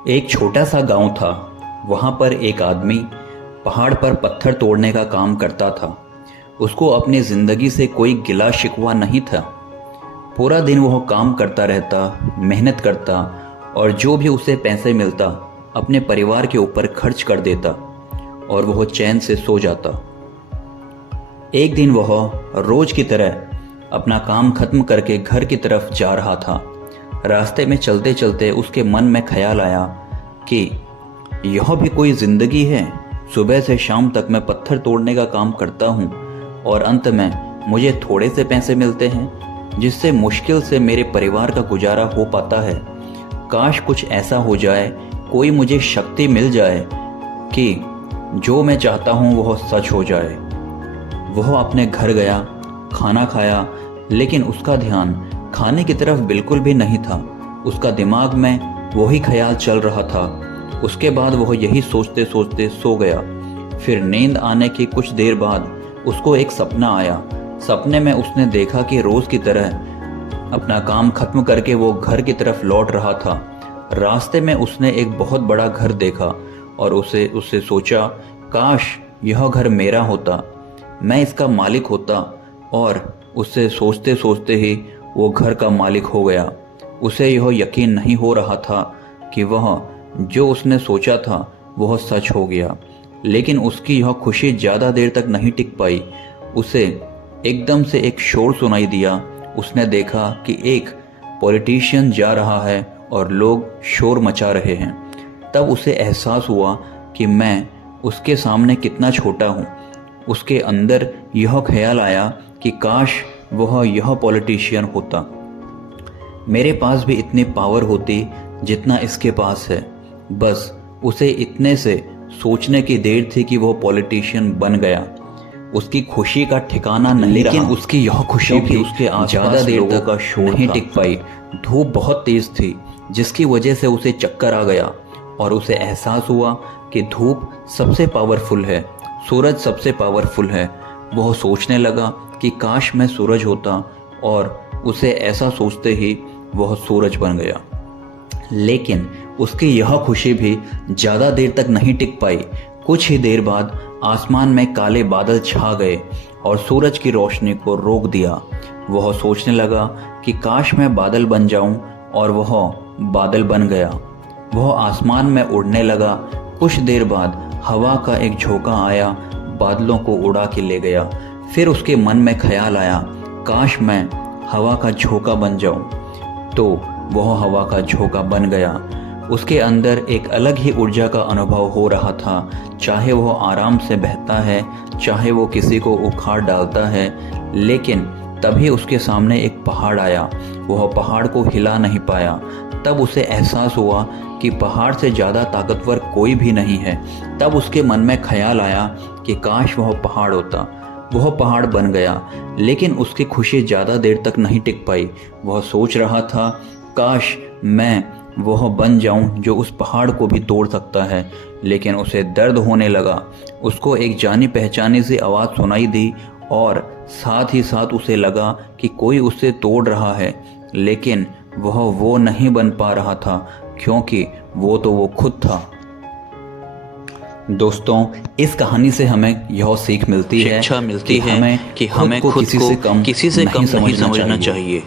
एक छोटा सा गांव था। वहां पर एक आदमी पहाड़ पर पत्थर तोड़ने का काम करता था। उसको अपनी जिंदगी से कोई गिला शिकवा नहीं था। पूरा दिन वह काम करता रहता, मेहनत करता और जो भी उसे पैसे मिलता अपने परिवार के ऊपर खर्च कर देता और वह चैन से सो जाता। एक दिन वह रोज की तरह अपना काम खत्म करके घर की तरफ जा रहा था। रास्ते में चलते चलते उसके मन में ख्याल आया कि यह भी कोई जिंदगी है। सुबह से शाम तक मैं पत्थर तोड़ने का काम करता हूँ और अंत में मुझे थोड़े से पैसे मिलते हैं जिससे मुश्किल से मेरे परिवार का गुजारा हो पाता है। काश कुछ ऐसा हो जाए, कोई मुझे शक्ति मिल जाए कि जो मैं चाहता हूँ वह सच हो जाए। वह अपने घर गया, खाना खाया, लेकिन उसका ध्यान खाने की तरफ बिल्कुल भी नहीं था। उसका दिमाग में वही ख्याल चल रहा था। उसके बाद वह यही सोचते सोचते सो गया। फिर नींद आने की कुछ देर बाद उसको एक सपना आया। सपने में उसने देखा कि रोज की तरह अपना काम खत्म करके वो घर की तरफ लौट रहा था। रास्ते में उसने एक बहुत बड़ा घर देखा और उससे सोचा, काश यह घर मेरा होता, मैं इसका मालिक होता। और उससे सोचते सोचते ही वो घर का मालिक हो गया। उसे यह यकीन नहीं हो रहा था कि वह जो उसने सोचा था वह सच हो गया। लेकिन उसकी यह खुशी ज़्यादा देर तक नहीं टिक पाई। उसे एकदम से एक शोर सुनाई दिया। उसने देखा कि एक पॉलिटिशियन जा रहा है और लोग शोर मचा रहे हैं। तब उसे एहसास हुआ कि मैं उसके सामने कितना छोटा हूँ। उसके अंदर यह ख्याल आया कि काश वह यह पॉलिटिशियन होता, मेरे पास भी इतनी पावर होती जितना इसके पास है। बस उसे इतने से सोचने की देर थी कि वह पॉलिटिशियन बन गया। उसकी खुशी का ठिकाना नहीं रहा। लेकिन उसकी यह खुशी भी उसके ज़्यादा देर तक का शोर नहीं टिक पाई। धूप बहुत तेज थी जिसकी वजह से उसे चक्कर आ गया और उसे एहसास हुआ कि धूप सबसे पावरफुल है, सूरज सबसे पावरफुल है। वह सोचने लगा कि काश मैं सूरज होता, और उसे ऐसा सोचते ही वह सूरज बन गया। लेकिन उसकी यह खुशी भी ज़्यादा देर तक नहीं टिक पाई। कुछ ही देर बाद आसमान में काले बादल छा गए और सूरज की रोशनी को रोक दिया। वह सोचने लगा कि काश मैं बादल बन जाऊं, और वह बादल बन गया। वह आसमान में उड़ने लगा। कुछ देर बाद हवा का एक झोंका आया, बादलों को उड़ा के ले गया। फिर उसके मन में ख्याल आया, काश मैं हवा का झोंका बन जाऊं। तो वह हवा का झोंका बन गया। उसके अंदर एक अलग ही ऊर्जा का अनुभव हो रहा था। चाहे वह आराम से बहता है, चाहे वो किसी को उखाड़ डालता है। लेकिन तभी उसके सामने एक पहाड़ आया। वह पहाड़ को हिला नहीं पाया। तब उसे एहसास हुआ कि पहाड़ से ज़्यादा ताकतवर कोई भी नहीं है। तब उसके मन में ख्याल आया कि काश वह पहाड़ होता। वह पहाड़ बन गया। लेकिन उसकी खुशी ज़्यादा देर तक नहीं टिक पाई। वह सोच रहा था, काश मैं वह बन जाऊं जो उस पहाड़ को भी तोड़ सकता है। लेकिन उसे दर्द होने लगा। उसको एक जानी पहचानी सी आवाज़ सुनाई दी और साथ ही साथ उसे लगा कि कोई उसे तोड़ रहा है। लेकिन वह वो नहीं बन पा रहा था, क्योंकि वो तो वो खुद था। दोस्तों, इस कहानी से हमें यह सीख मिलती है, शिक्षा मिलती है हमें कि हमें खुद को किसी से कम नहीं समझना चाहिए।